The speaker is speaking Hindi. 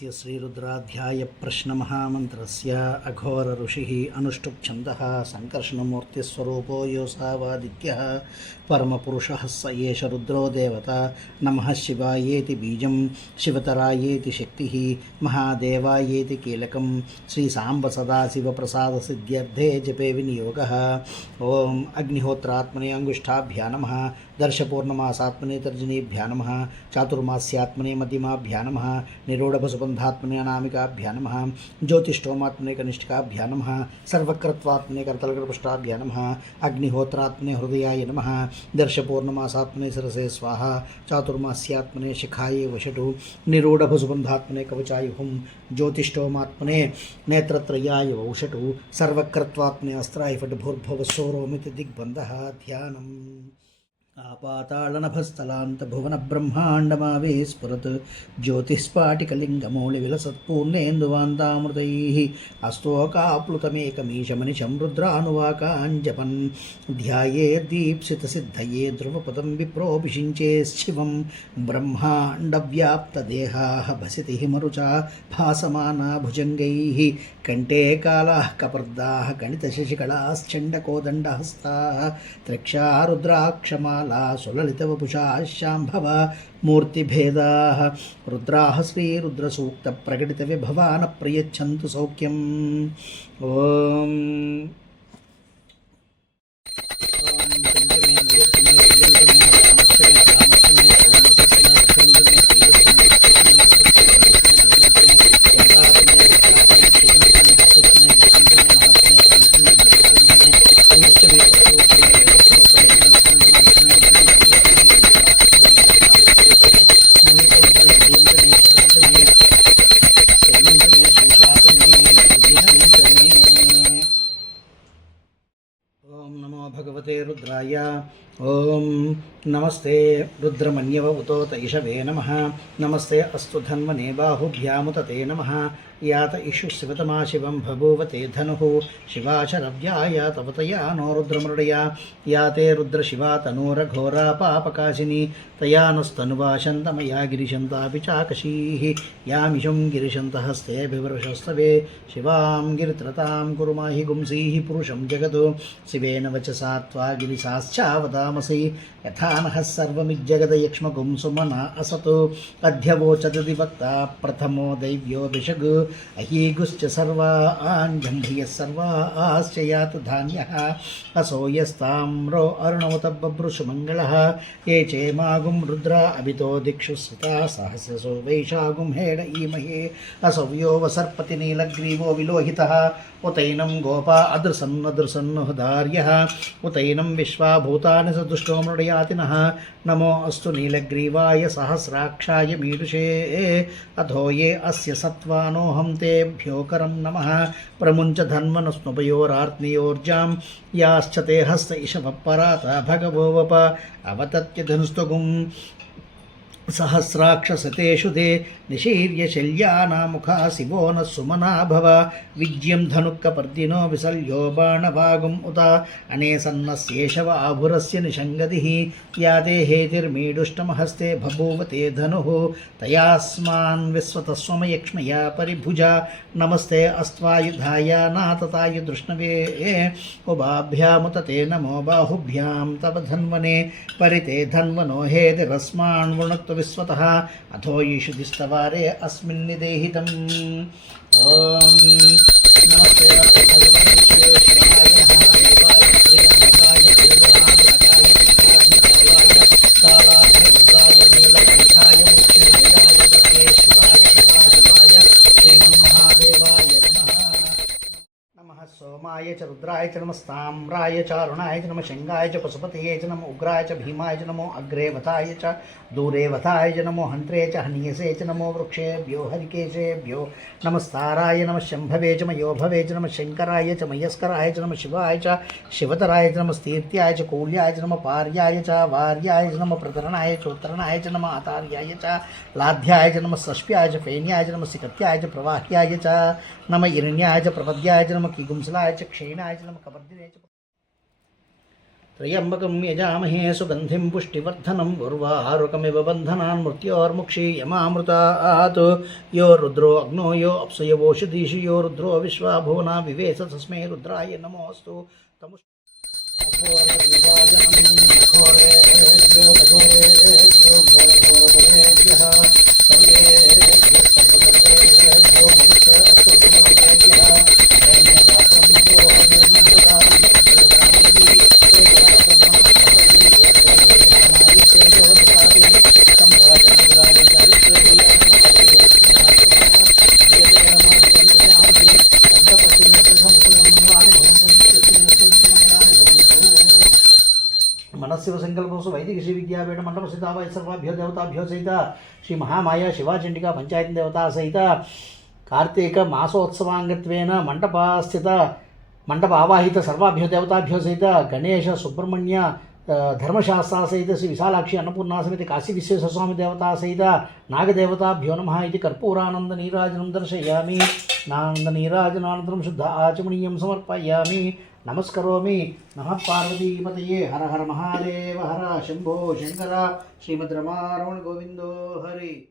अस्य श्रीरुद्राध्यायप्रश्नमहामन्त्रस्य अघोरऋषिः अनुष्टुप्छन्दः सङ्कर्षणमूर्तिस्वरूपो योऽसावादित्यः परमपुरुषः स एष रुद्रो देवता। नमः शिवायेति बीजं शिवतरायेति शक्तिः, महादेवायेति कीलकं श्रीसाम्ब सदाशिवप्रसादसिद्ध्यर्थे जपे विनियोगः। ॐ अग्निहोत्रात्मने अङ्गुष्ठाभ्या नमः, दर्शपूर्णमासात्मने तर्जनीभ्या नमः, चातुर्मास्यात्मने मध्यमाभ्या नमः निरूढभसुबन्धात्मने अनामिकाभ्या नमः ज्योतिष्ठोमात्मने कनिष्ठिकाभ्या नमः सर्वक्रत्वात्मने करतलकृपृष्ठाभ्या नमः अग्निहोत्रात्मने हृदयाय नमः, दर्शपूर्णमासात्मने सरसे स्वाहा, चातुर्मास्यात्मने शिखाये वषटु, निरूढभसुबन्धात्मने कवचाय हुं ज्योतिष्ठोमात्मने नेत्रत्रयाय वौषटु सर्वक्रत्वात्मने अस्त्राय फट् भूर्भुवस्सौरोमिति दिग्बन्धः ध्यानम्। ఆపాతాళనభస్థలాంత భువన బ్రహ్మాండమావే స్ఫురత్ జ్యోతిస్పాటికలింగమౌళి విలసత్పూర్ణేందువాంతామృతై అస్తోకాప్లుతమేకమీశమనిశం రుద్రానువాకాంజపన్ ధ్యాయే దీప్సిత సిద్ధయే ధ్రువపదం విప్రోభిషించే శివం బ్రహ్మాండవ్యాప్తదేహా భసితి మరుచా భాసమానా భుజంగై కంఠే కాళా కపర్దా గణితశశికళాశ్చండకోదండహస్తా త్రిక్షారుద్రాక్షమా सुललितवपुषा शाम्भव मूर्तिभेदाः। रुद्राः श्रीरुद्रसूक्तप्रकटितविभवान् प्रयच्छन्तु सौख्यम् ॐ। ॐ। भगवते रुद्राय। ॐ नमस्ते रुद्रमन्यव उतोत इषवे नमः। नमस्ते अस्तु धन्वने बाहुभ्यामुत ते नमः। यात इषु शिवतमा शिवं बभूवते धनुः। शिवाशरव्याय तवतया नो रुद्रमृडया। या ते रुद्रशिवा तनूरघोरा पापकाशिनी। तया नस्तनुवा शन्तमया गिरिशन्तापि चाकशीः। यामिषुं गिरिशन्तहस्तेऽभिवृषस्तवे शिवां गिरित्रतां कुरु माहि गुंसीः पुरुषं जगतो शिवेन वचसा त्वा गिरिशाश्चावदामसि यथा नः सर्वमिज्जगदयक्ष्मगुं सुमना असतो अध्यवोचदति वक्ता प्रथमो दैव्यो भिषग् अहीगुश्च सर्वाञ्जम्भियः सर्वाश्च यातु धान्यः असो यस्ताम्रो अर्णवत बभ्रुषुमङ्गलः ये चेमागुं रुद्रा अभितो दिक्षु स्थिता सहस्रसो वैशागुं हेड ईमहे असौ यो वसर्पति नीलग्रीवो विलोहितः उतैनं गोपा अदृसन्नदृसन्नुदार्यः उतैनं विश्वाभूतानि स दुष्टो मृडयातिनः नमो अस्तु नीलग्रीवाय सहस्राक्षाय मीडुषे अधो ये अस्य सत्त्वानोऽहं तेभ्यो करं नमः। प्रमुञ्च धन्वनस्नुभयोरार्त्नियोर्जां याश्च ते हस्त इषवपरात भगवोवप अवतत्य धनुस्तुगुम् सहस्राक्षसतेषु ते निशीर्य शल्यानामुखा शिवो नः सुमना भव विज्यं धनुक्कपर्दिनो विसल्यो बाणभागुम् उत। अनेसन्नस्येषव आभुरस्य निषङ्गतिः या ते हेतिर्मीडुष्टमहस्ते बभूव ते धनुः। तयास्मान् विश्वतस्वमयक्ष्मया परिभुजा। नमस्ते अस्त्वायुधाय नातताय दृष्णवे उभाभ्यामुत ते नमो बाहुभ्यां तव धन्वने। परिते धन्वनो हेतिरस्मान् वृणक्तु विश्वतः अथो यीषु दिस्तवारे अस्मिन् निदेहितम्। ॐ नमस्ते भगवन्। सोमाय च रुद्राय च नमस्ताम्राय च अरुणाय च नमः शङ्गाय च पशुपतये च नमो उग्राय च भीमाय च नमो अग्रेवताय च दूरेवताय च नमो हन्त्रे च हनीयसे च नमो वृक्षेभ्यो हरिकेशेभ्यो नमस्ताराय नमः शम्भवे च मयोभवे च नमः शङ्कराय च मयस्कराय च नमः शिवाय च शिवतराय च नमः स्तीर्त्याय च कौल्याय च नमः पार्याय च वार्याय च नमः प्रतरणाय च उत्तरणाय च नमः आतार्याय च लाध्याय च नमः सष्प्याय च फेन्याय च नमः सिकत्याय च प्रवाह्याय च नमः इरण्याय च प्रपद्याय च नमः किगुंसलाय च क्षीणाय च नमः कपर्दिने च त्र्यम्बकं यजामहे सुगन्धिं पुष्टिवर्धनं यो रुद्रो अग्नो, यो अप्सयवोषधीषु यो रुद्रो विश्वाभुवना विवेश तस्मै रुद्राय नमोऽस्तु। विद्यापीठ मंडप सिद्धावाय सर्वाभ्यो देवताभ्यो सहित श्री महामाया शिवाचंडिका पंचायत देवता सहित कार्तीक मासोत्सवांगत्वेन मंडपस्थित मंडप आवाहित सर्वाभ्यो देवताभ्यो सहित गणेश ధర్మశాస్త్రా శ్రీ విశాలాక్షి అన్నపూర్ణాసమితి కాశీ విశ్వేశ్వరస్వామి దేవతా సహిత నాగదేవతాభ్యో నమ ఇది కర్పూరానంద నీరాజనం దర్శయామి నానంద నీరాజనానందరం శుద్ధ ఆచమణీయం సమర్పయామి. నమస్కరోమి. నమ పార్వతీపతయే. హర హర మహాదేవ. హర శంభో శంకర. శ్రీమద్ రమారమణ గోవిందో హరి.